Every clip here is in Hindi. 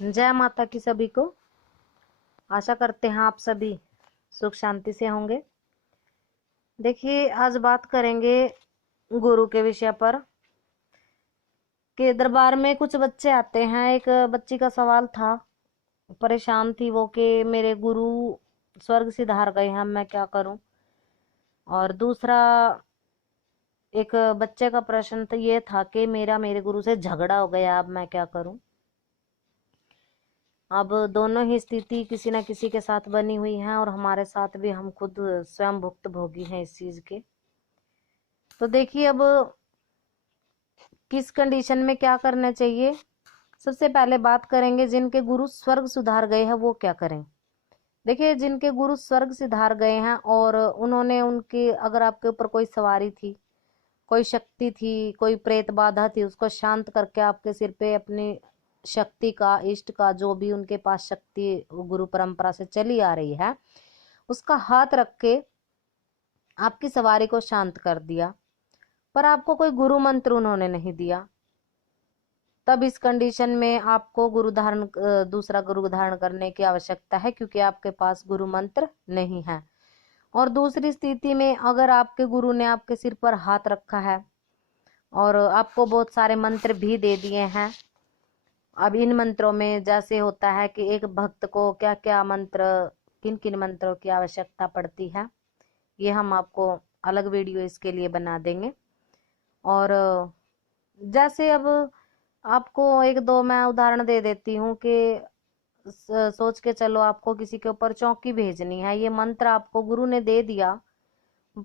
जय माता की सभी को। आशा करते हैं आप सभी सुख शांति से होंगे। देखिए, आज बात करेंगे गुरु के विषय पर। के दरबार में कुछ बच्चे आते हैं। एक बच्ची का सवाल था, परेशान थी वो कि मेरे गुरु स्वर्ग सिधार गए हैं, मैं क्या करूं। और दूसरा, एक बच्चे का प्रश्न तो ये था कि मेरे गुरु से झगड़ा हो गया, अब मैं क्या करूं। अब दोनों ही स्थिति किसी न किसी के साथ बनी हुई है और हमारे साथ भी, हम खुद स्वयं भुक्त भोगी हैं इस चीज के। तो देखिए, अब किस कंडीशन में क्या करना चाहिए। सबसे पहले बात करेंगे जिनके गुरु स्वर्ग सुधार गए हैं वो क्या करें। देखिए, जिनके गुरु स्वर्ग सिधार गए हैं और उन्होंने उनके, अगर आपके ऊपर कोई सवारी थी, कोई शक्ति थी, कोई प्रेत बाधा थी, उसको शांत करके आपके सिर पे अपनी शक्ति का, इष्ट का, जो भी उनके पास शक्ति गुरु परंपरा से चली आ रही है, उसका हाथ रख के आपकी सवारी को शांत कर दिया, पर आपको कोई गुरु मंत्र उन्होंने नहीं दिया, तब इस कंडीशन में आपको दूसरा गुरु धारण करने की आवश्यकता है, क्योंकि आपके पास गुरु मंत्र नहीं है। और दूसरी स्थिति में, अगर आपके गुरु ने आपके सिर पर हाथ रखा है और आपको बहुत सारे मंत्र भी दे दिए हैं। अब इन मंत्रों में जैसे होता है कि एक भक्त को क्या क्या मंत्र, किन किन मंत्रों की आवश्यकता पड़ती है, ये हम आपको अलग वीडियो इसके लिए बना देंगे। और जैसे अब आपको एक दो मैं उदाहरण दे देती हूँ कि सोच के चलो, आपको किसी के ऊपर चौकी भेजनी है, ये मंत्र आपको गुरु ने दे दिया,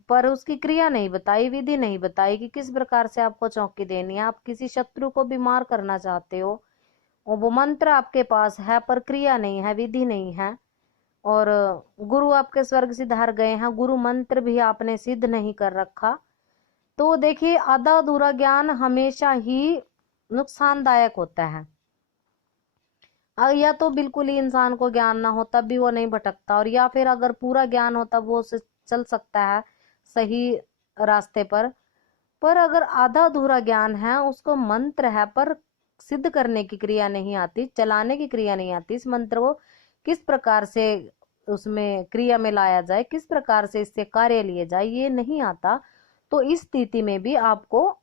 पर उसकी क्रिया नहीं बताई, विधि नहीं बताई कि किस प्रकार से आपको चौकी देनी है। आप किसी शत्रु को बीमार करना चाहते हो और वो मंत्र आपके पास है पर क्रिया नहीं है, विधि नहीं है, और गुरु आपके स्वर्ग सिधार गए हैं, गुरु मंत्र भी आपने सिद्ध नहीं कर रखा, तो देखिए, आधा अधूरा ज्ञान हमेशा ही नुकसानदायक होता है। या तो बिल्कुल ही इंसान को ज्ञान ना हो तब भी वो नहीं भटकता, और या फिर अगर पूरा ज्ञान हो तब वो उसे चल सकता है सही रास्ते पर अगर आधा अधूरा ज्ञान है, उसको मंत्र है पर सिद्ध करने की क्रिया नहीं आती, चलाने की क्रिया नहीं आती, इस मंत्र को किस प्रकार से उसमें क्रिया में लाया जाए, किस प्रकार से इससे कार्य लिए जाए, ये नहीं आता, तो इस स्थिति में भी आपको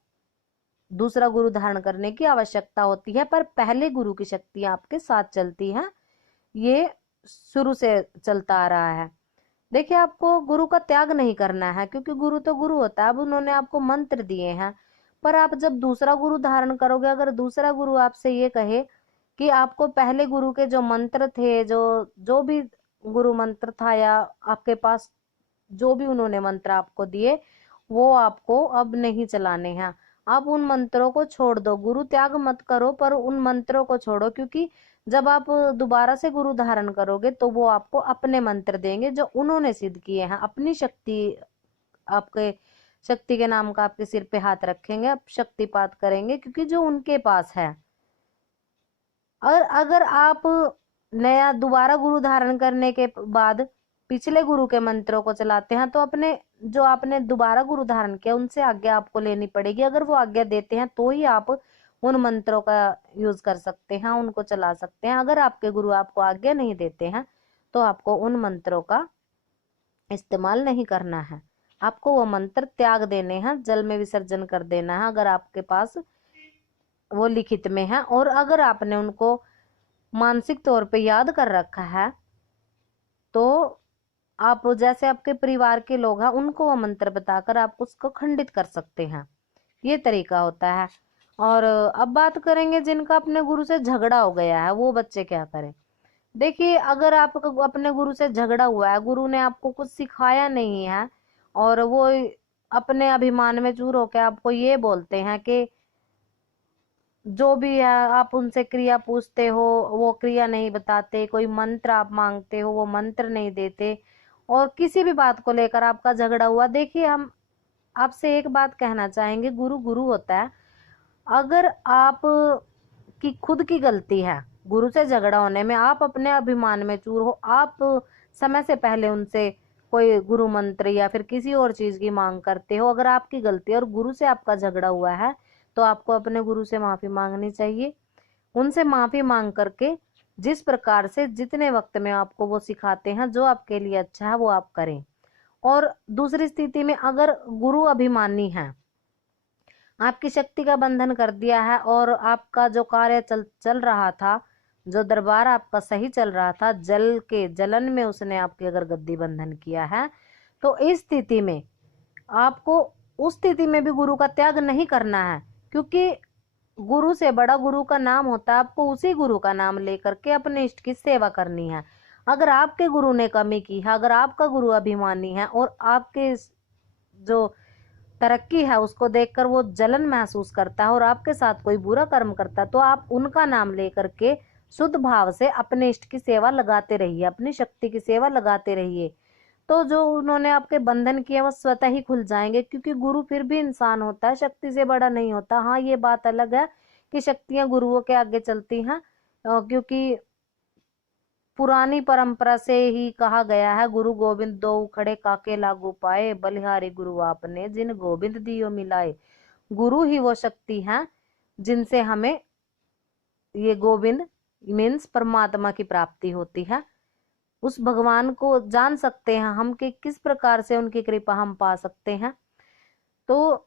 दूसरा गुरु धारण करने की आवश्यकता होती है। पर पहले गुरु की शक्ति आपके साथ चलती है, ये शुरू से चलता आ रहा है। देखिए, आपको गुरु का त्याग नहीं करना है, क्योंकि गुरु तो गुरु होता है। अब उन्होंने आपको मंत्र दिए हैं, पर आप जब दूसरा गुरु धारण करोगे, अगर दूसरा गुरु आपसे ये कहे कि आपको पहले गुरु के जो मंत्र थे, जो जो भी गुरु मंत्र था, या आपके पास जो भी उन्होंने मंत्र आपको दिए, वो आपको अब नहीं चलाने हैं, आप उन मंत्रों को छोड़ दो। गुरु त्याग मत करो, पर उन मंत्रों को छोड़ो, क्योंकि जब आप दोबारा से गुरु धारण करोगे तो वो आपको अपने मंत्र देंगे जो उन्होंने सिद्ध किए हैं, अपनी शक्ति, आपके शक्ति के नाम का आपके सिर पे हाथ रखेंगे, आप शक्तिपात करेंगे, क्योंकि जो उनके पास है। और अगर आप नया दोबारा गुरु धारण करने के बाद पिछले गुरु के मंत्रों को चलाते हैं, तो अपने जो आपने दोबारा गुरु धारण किया उनसे आज्ञा आपको लेनी पड़ेगी। अगर वो आज्ञा देते हैं तो ही आप उन मंत्रों का यूज कर सकते हैं, उनको चला सकते हैं। अगर आपके गुरु आपको आज्ञा नहीं देते हैं तो आपको उन मंत्रों का इस्तेमाल नहीं करना है, आपको वो मंत्र त्याग देने हैं, जल में विसर्जन कर देना है, अगर आपके पास वो लिखित में है। और अगर आपने उनको मानसिक तौर पे याद कर रखा है, तो आप, जैसे आपके परिवार के लोग हैं, उनको वो मंत्र बताकर आप उसको खंडित कर सकते हैं, ये तरीका होता है। और अब बात करेंगे जिनका अपने गुरु से झगड़ा हो गया है, वो बच्चे क्या करें। देखिए, अगर आपका अपने गुरु से झगड़ा हुआ है, गुरु ने आपको कुछ सिखाया नहीं है, और वो अपने अभिमान में चूर होकर आपको ये बोलते हैं कि जो भी है, आप उनसे क्रिया पूछते हो वो क्रिया नहीं बताते, कोई मंत्र आप मांगते हो वो मंत्र नहीं देते, और किसी भी बात को लेकर आपका झगड़ा हुआ। देखिए, हम आपसे एक बात कहना चाहेंगे, गुरु गुरु होता है। अगर आप की खुद की गलती है गुरु से झगड़ा होने में, आप अपने अभिमान में चूर हो, आप समय से पहले उनसे कोई गुरु मंत्र या फिर किसी और चीज की मांग करते हो, अगर आपकी गलती और गुरु से आपका झगड़ा हुआ है, तो आपको अपने गुरु से माफी मांगनी चाहिए। उनसे माफी मांग करके जिस प्रकार से जितने वक्त में आपको वो सिखाते हैं, जो आपके लिए अच्छा है वो आप करें। और दूसरी स्थिति में अगर गुरु अभिमानी है, आपकी शक्ति का बंधन कर दिया है और आपका जो कार्य चल रहा था, जो दरबार आपका सही चल रहा था, जलन में उसने आपकी अगर गद्दी बंधन किया है, तो इस स्थिति में आपको उस स्थिति में भी गुरु का त्याग नहीं करना है, क्योंकि गुरु से बड़ा गुरु का नाम होता है। आपको उसी गुरु का नाम लेकर के अपने इष्ट की सेवा करनी है। अगर आपके गुरु ने कमी की है, अगर आपका गुरु अभिमानी है और आपके जो तरक्की है उसको देखकर वो जलन महसूस करता है और आपके साथ कोई बुरा कर्म करता है, तो आप उनका नाम लेकर के शुद्ध भाव से अपने इष्ट की सेवा लगाते रहिए, अपनी शक्ति की सेवा लगाते रहिए। तो जो उन्होंने आपके बंधन किए वो स्वतः ही खुल जाएंगे, क्योंकि गुरु फिर भी इंसान होता है, शक्ति से बड़ा नहीं होता। हाँ, ये बात अलग है कि शक्तियां गुरुओं के आगे चलती हैं, क्योंकि पुरानी परंपरा से ही कहा गया है, गुरु गोविंद दो खड़े काके लागू पाए, बलिहारी गुरु आपने जिन गोविंद दियो मिलाए। गुरु ही वो शक्ति है जिनसे हमें ये गोविंद मीन्स परमात्मा की प्राप्ति होती है। उस भगवान को जान सकते हैं हम कि किस प्रकार से उनकी कृपा हम पा सकते हैं। तो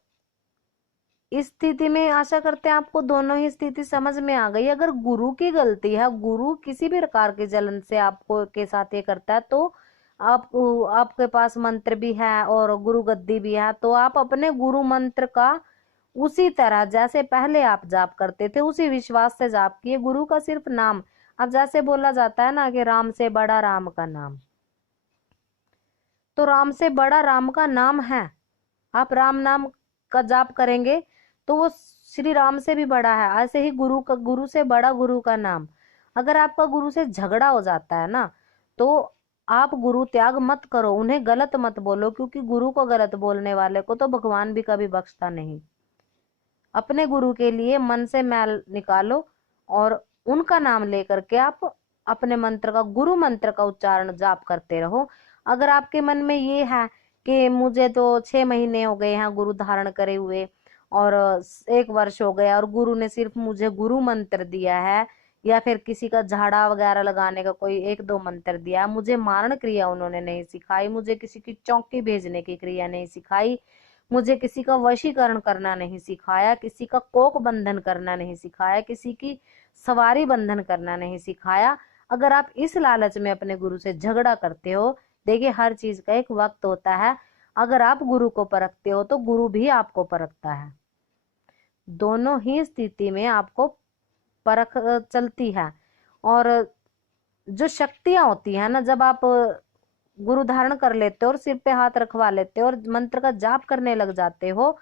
इस स्थिति में आशा करते हैं आपको दोनों ही स्थिति समझ में आ गई। अगर गुरु की गलती है, गुरु किसी भी प्रकार के जलन से आपको के साथ ये करता है, तो आपके पास मंत्र भी है और गुरु गद्दी भी है, तो आप अपने गुरु मंत्र का उसी तरह जैसे पहले आप जाप करते थे उसी विश्वास से जाप किए। गुरु का सिर्फ नाम, अब जैसे बोला जाता है ना कि राम से बड़ा राम का नाम, तो राम से बड़ा राम का नाम है। आप राम नाम का जाप करेंगे तो वो श्री राम से भी बड़ा है। ऐसे ही गुरु से बड़ा गुरु का नाम। अगर आपका गुरु से झगड़ा हो जाता है ना, तो आप गुरु त्याग मत करो, उन्हें गलत मत बोलो, क्योंकि गुरु को गलत बोलने वाले को तो भगवान भी कभी बख्शता नहीं। अपने गुरु के लिए मन से मैल निकालो और उनका नाम लेकर के आप अपने मंत्र का, गुरु मंत्र का उच्चारण जाप करते रहो। अगर आपके मन में ये है कि मुझे तो 6 महीने हो गए हैं गुरु धारण करे हुए और 1 वर्ष हो गया और गुरु ने सिर्फ मुझे गुरु मंत्र दिया है, या फिर किसी का झाड़ा वगैरह लगाने का कोई 1-2 मंत्र दिया, मुझे मारण क्रिया उन्होंने नहीं सिखाई, मुझे किसी की चौकी भेजने की क्रिया नहीं सिखाई, मुझे किसी का वशीकरण करना नहीं सिखाया, किसी का कोक बंधन करना नहीं सिखाया, किसी की सवारी बंधन करना नहीं सिखाया। अगर आप इस लालच में अपने गुरु से झगड़ा करते हो, देखिए हर चीज का एक वक्त होता है। अगर आप गुरु को परखते हो तो गुरु भी आपको परखता है। दोनों ही स्थिति में आपको परख चलती है। और जो शक्तियां होती है ना, जब आप गुरु धारण कर लेते हो और सिर पे हाथ रखवा लेते हो और मंत्र का जाप करने लग जाते हो,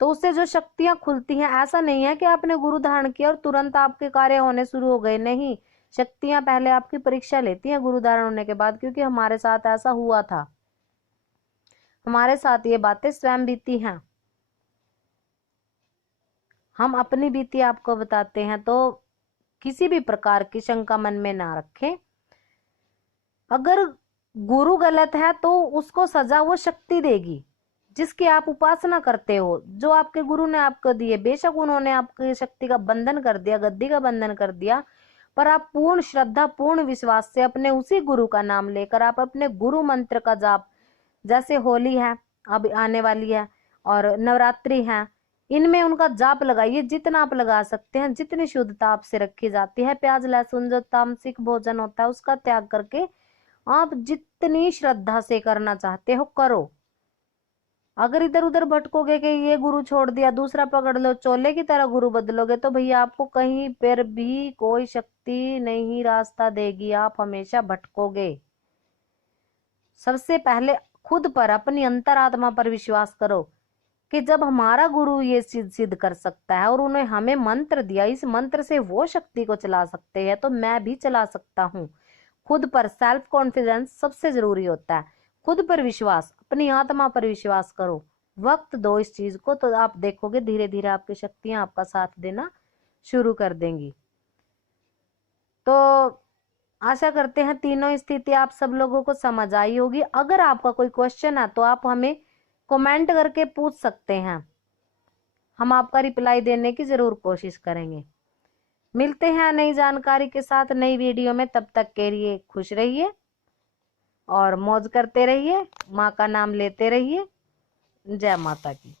तो उससे जो शक्तियां खुलती हैं, ऐसा नहीं है कि आपने गुरु धारण किया और तुरंत आपके कार्य होने शुरू हो गए। नहीं, शक्तियां पहले आपकी परीक्षा लेती हैं गुरु धारण होने के बाद, क्योंकि हमारे साथ ऐसा हुआ था, हमारे साथ ये बातें स्वयं बीती हैं। हम अपनी बीती आपको बताते हैं, तो किसी भी प्रकार की शंका मन में ना रखें। अगर गुरु गलत है तो उसको सजा वो शक्ति देगी जिसकी आप उपासना करते हो, जो आपके गुरु ने आपको दिए। बेशक उन्होंने आपकी शक्ति का बंधन कर दिया, गद्दी का बंधन कर दिया, पर आप पूर्ण श्रद्धा, पूर्ण विश्वास से अपने उसी गुरु का नाम लेकर आप अपने गुरु मंत्र का जाप, जैसे होली है अब आने वाली है और नवरात्रि है, इनमें उनका जाप लगाइए जितना आप लगा सकते हैं, जितनी शुद्धता आपसे रखी जाती है। प्याज लहसुन जो तामसिक भोजन होता है उसका त्याग करके आप जितनी श्रद्धा से करना चाहते हो करो। अगर इधर उधर भटकोगे कि ये गुरु छोड़ दिया दूसरा पकड़ लो, चोले की तरह गुरु बदलोगे, तो भैया आपको कहीं पर भी कोई शक्ति नहीं रास्ता देगी, आप हमेशा भटकोगे। सबसे पहले खुद पर, अपनी अंतरात्मा पर विश्वास करो कि जब हमारा गुरु ये सिद्ध कर सकता है और उन्हें हमें मंत्र दिया, इस मंत्र से वो शक्ति को चला सकते हैं, तो मैं भी चला सकता हूँ। खुद पर सेल्फ कॉन्फिडेंस सबसे जरूरी होता है। खुद पर विश्वास, अपनी आत्मा पर विश्वास करो, वक्त दो इस चीज को, तो आप देखोगे धीरे धीरे आपकी शक्तियां आपका साथ देना शुरू कर देंगी। तो आशा करते हैं तीनों स्थिति आप सब लोगों को समझ आई होगी। अगर आपका कोई क्वेश्चन है तो आप हमें कमेंट करके पूछ सकते हैं, हम आपका रिप्लाई देने की जरूर कोशिश करेंगे। मिलते हैं नई जानकारी के साथ नई वीडियो में। तब तक के लिए खुश रहिए और मौज करते रहिए, माँ का नाम लेते रहिए। जय माता की।